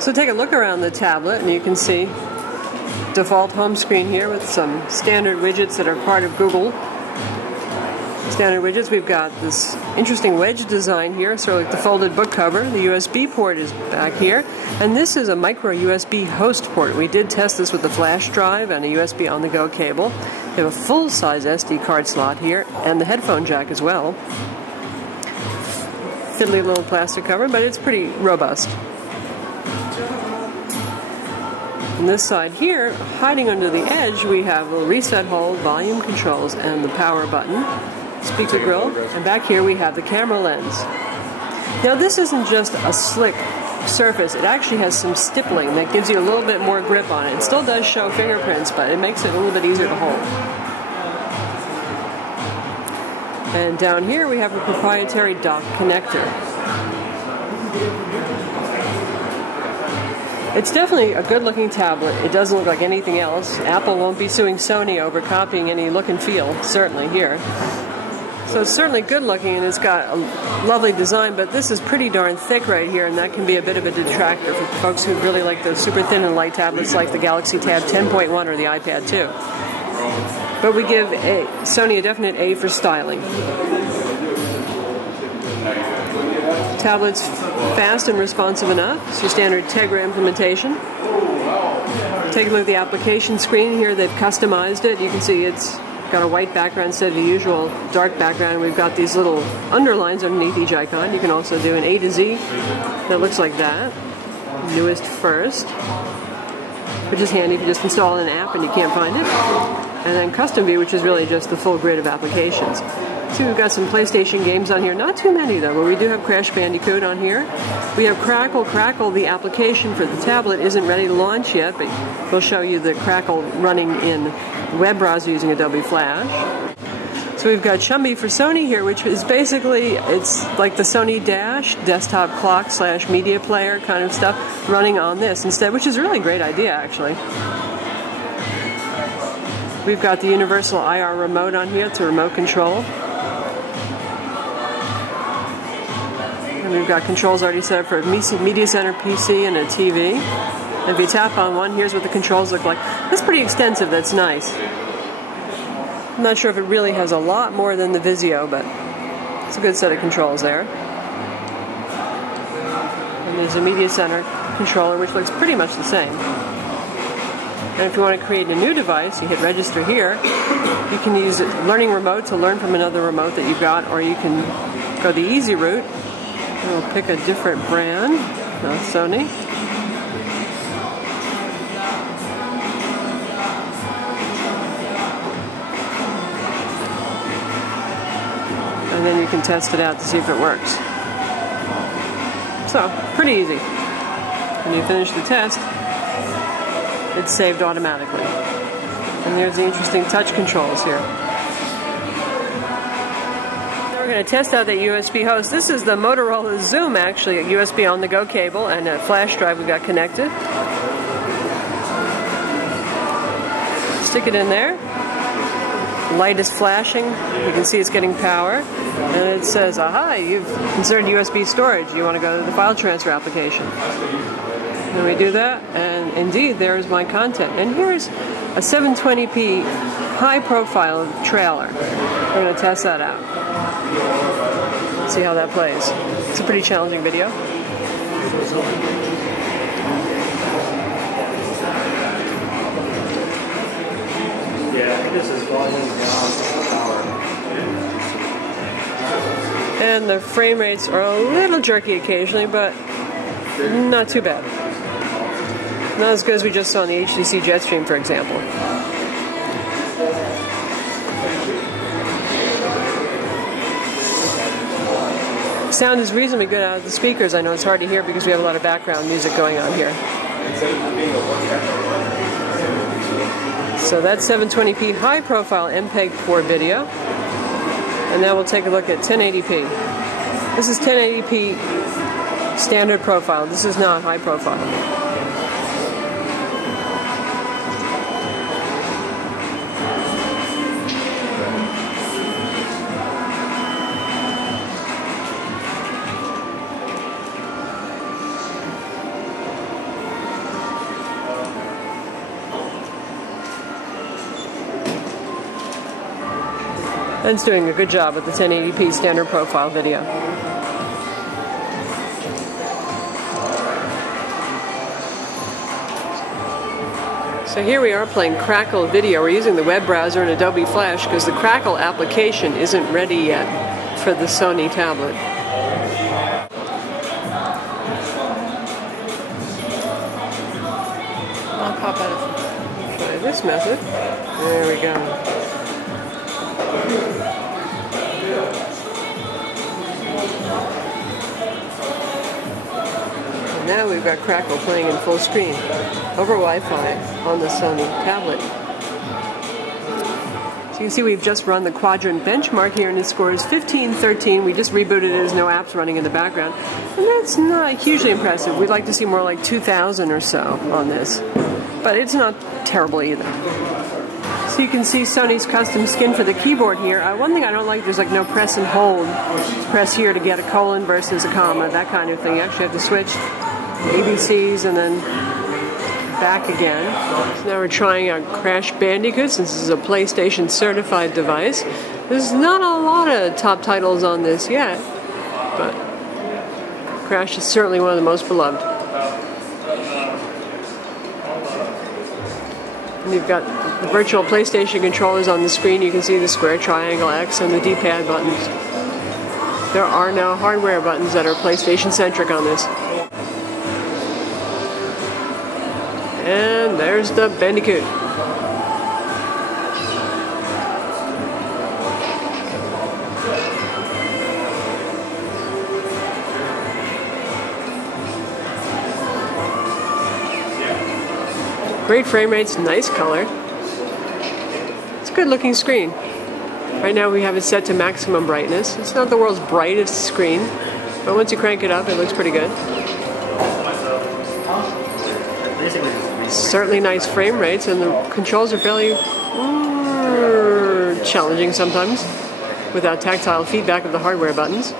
So take a look around the tablet and you can see default home screen here with some standard widgets that are part of Google. Standard widgets, we've got this interesting wedge design here, sort of like the folded book cover. The USB port is back here, and this is a micro USB host port. We did test this with the flash drive and a USB on-the-go cable. We have a full-size SD card slot here, and the headphone jack as well. Fiddly little plastic cover, but it's pretty robust. On this side here, hiding under the edge, we have a reset hole, volume controls, and the power button. Speaker grill, and back here we have the camera lens. Now this isn't just a slick surface, it actually has some stippling that gives you a little bit more grip on it. It still does show fingerprints, but it makes it a little bit easier to hold. And down here we have a proprietary dock connector. It's definitely a good looking tablet. It doesn't look like anything else. Apple won't be suing Sony over copying any look and feel, certainly here. So it's certainly good looking and it's got a lovely design, but this is pretty darn thick right here, and that can be a bit of a detractor for folks who really like the super thin and light tablets like the Galaxy Tab 10.1 or the iPad 2. But we give Sony a definite A for styling. Tablet's fast and responsive enough. It's your standard Tegra implementation. Take a look at the application screen here. They've customized it. You can see it's got a white background instead of the usual dark background. We've got these little underlines underneath each icon. You can also do an A to Z that looks like that. Newest first, which is handy if you just install an app and you can't find it. And then Custom View, which is really just the full grid of applications. See, we've got some PlayStation games on here. Not too many, though, but we do have Crash Bandicoot on here. We have Crackle. Crackle, the application for the tablet, isn't ready to launch yet, but we'll show you the Crackle running in web browser using Adobe Flash. So we've got Chumby for Sony here, which is basically, it's like the Sony Dash, desktop clock / media player kind of stuff, running on this instead, which is a really great idea, actually. We've got the universal IR remote on here. It's a remote control. And we've got controls already set up for a Media Center PC and a TV. And if you tap on one, here's what the controls look like. That's pretty extensive, that's nice. I'm not sure if it really has a lot more than the Vizio, but it's a good set of controls there. And there's a Media Center controller, which looks pretty much the same. And if you want to create a new device, you hit register here. You can use Learning Remote to learn from another remote that you've got, or you can go the easy route. We'll pick a different brand, not Sony. And then you can test it out to see if it works. So, pretty easy. When you finish the test, it's saved automatically. And there's the interesting touch controls here. Now we're going to test out that USB host. This is the Motorola Zoom, actually, a USB on-the-go cable and a flash drive we got connected. Stick it in there. Light is flashing. You can see it's getting power. And it says, aha, you've inserted USB storage. You want to go to the file transfer application. And we do that, and indeed, there's my content. And here's a 720p high-profile trailer. We're going to test that out. See how that plays. It's a pretty challenging video. Yeah, this is volume down power. And the frame rates are a little jerky occasionally, but not too bad. Not as good as we just saw in the HTC Jetstream, for example. Sound is reasonably good out of the speakers. I know it's hard to hear because we have a lot of background music going on here. So that's 720p high-profile MPEG-4 video. And now we'll take a look at 1080p. This is 1080p standard profile. This is not high profile. And it's doing a good job with the 1080p standard profile video. So here we are playing Crackle video. We're using the web browser and Adobe Flash because the Crackle application isn't ready yet for the Sony tablet. I'll pop out of try this method. There we go. And now we've got Crackle playing in full screen over Wi-Fi on the Sony tablet. So you can see we've just run the quadrant benchmark here, and the score is 15-13. We just rebooted it, there's no apps running in the background. And that's not hugely impressive. We'd like to see more like 2,000 or so on this. But it's not terrible either. So you can see Sony's custom skin for the keyboard here. One thing I don't like, there's like no press and hold. Press here to get a colon versus a comma, that kind of thing. You actually have to switch ABCs and then back again. So now we're trying out Crash Bandicoot, since this is a PlayStation certified device. There's not a lot of top titles on this yet, but Crash is certainly one of the most beloved. And you've got the virtual PlayStation controllers on the screen. You can see the square, triangle, X, and the D-pad buttons. There are now hardware buttons that are PlayStation centric on this. And there's the Bandicoot. Great frame rates, nice color. It's a good looking screen. Right now we have it set to maximum brightness. It's not the world's brightest screen, but once you crank it up, it looks pretty good. Certainly nice frame rates, and the controls are fairly challenging sometimes without tactile feedback of the hardware buttons.